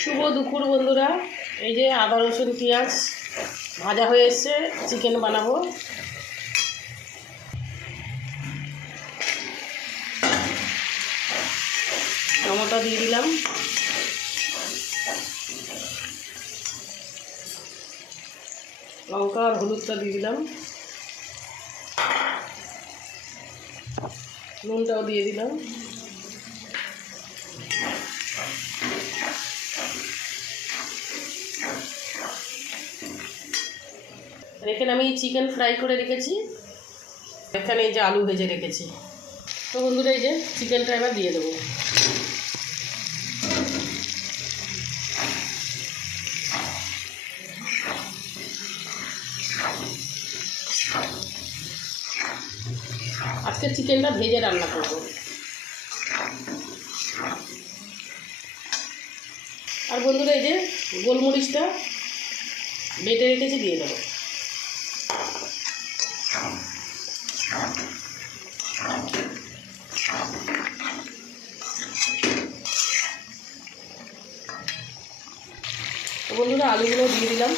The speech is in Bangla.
শুভ দুপুর বন্ধুরা, এই যে আদা রসুন পেঁয়াজ ভাজা হয়ে এসছে, চিকেন বানাবো। টমেটো দিয়ে দিলাম, লঙ্কা আর হলুদটা দিয়ে দিলাম, নুনটাও দিয়ে দিলাম। এখানে আমি চিকেন ফ্রাই করে রেখেছি, এখানে এই যে আলু ভেজে রেখেছি। তো বন্ধুরা, এই যে চিকেনটা এবার দিয়ে দেবো। আজকে চিকেনটা ভেজে রান্না করবো। আর বন্ধুরা, এই যে গোলমরিচটা বেটে রেখেছি, দিয়ে দেবো। তো বন্ধুরা, আলুগুলো দিয়ে দিলাম।